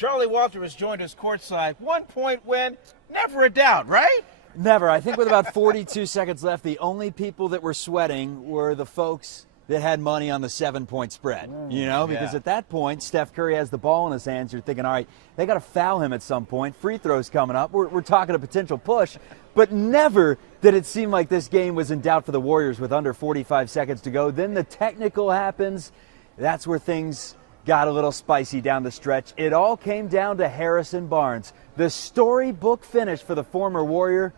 Charlie Walter has joined us courtside. 1-point win, never a doubt, right? Never. I think with about 42 seconds left, the only people that were sweating were the folks that had money on the 7-point spread. You know, because at that point, Steph Curry has the ball in his hands. You're thinking, all right, they got to foul him at some point. Free throws coming up. We're talking a potential push. But never did it seem like this game was in doubt for the Warriors with under 45 seconds to go. Then the technical happens. That's where things got a little spicy down the stretch. It all came down to Harrison Barnes. The storybook finish for the former Warrior,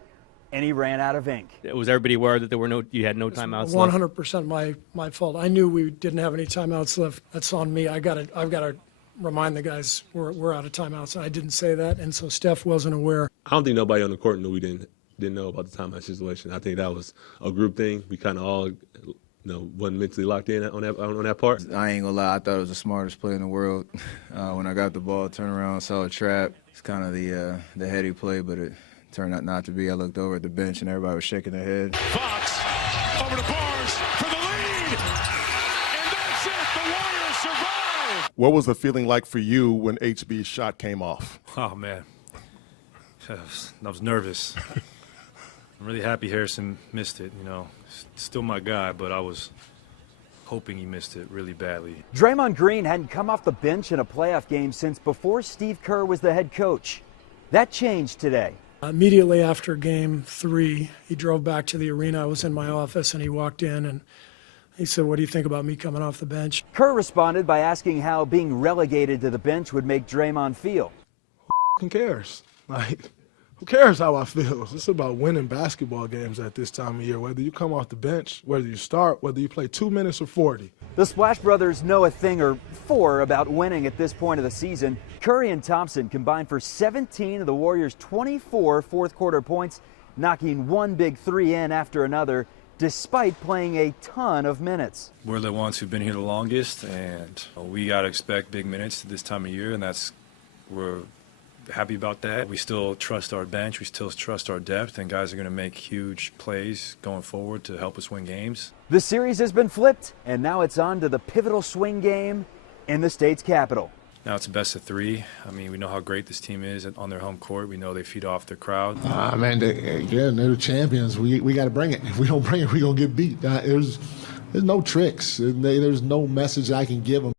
and he ran out of ink. Was everybody aware that you had no timeouts left? 100% my fault. I knew we didn't have any timeouts left. That's on me. I've got to remind the guys we're out of timeouts. I didn't say that, and so Steph wasn't aware. I don't think nobody on the court knew we didn't know about the timeout situation. I think that was a group thing. We kind of all wasn't mentally locked in on that part. I ain't gonna lie, I thought it was the smartest play in the world. When I got the ball, turned around, saw a trap. It's kind of the heady play, but it turned out not to be. I looked over at the bench and everybody was shaking their head. Fox over to Barnes for the lead, and that's it. The Warriors survive. What was the feeling like for you when HB's shot came off? Oh man, I was nervous. I'm really happy Harrison missed it. You know, still my guy, but I was hoping he missed it really badly. Draymond Green hadn't come off the bench in a playoff game since before Steve Kerr was the head coach. That changed today. Immediately after Game 3, he drove back to the arena. I was in my office, and he walked in, and he said, "What do you think about me coming off the bench?" Kerr responded by asking how being relegated to the bench would make Draymond feel. Who cares? Who cares how I feel? It's about winning basketball games at this time of year. Whether you come off the bench, whether you start, whether you play 2 minutes or 40. The Splash Brothers know a thing or four about winning at this point of the season. Curry and Thompson combined for 17 of the Warriors' 24 fourth-quarter points, knocking one big three in after another, despite playing a ton of minutes. We're the ones who've been here the longest, and we got to expect big minutes this time of year, and we're happy about that. We still trust our bench. We still trust our depth, and guys are going to make huge plays going forward to help us win games. The series has been flipped, and now it's on to the pivotal swing game in the state's capital. Now it's a best of three. I mean, we know how great this team is on their home court. We know they feed off their crowd. Man, they're the champions. We got to bring it. If we don't bring it, we're going to get beat. There's no tricks. There's no message I can give them.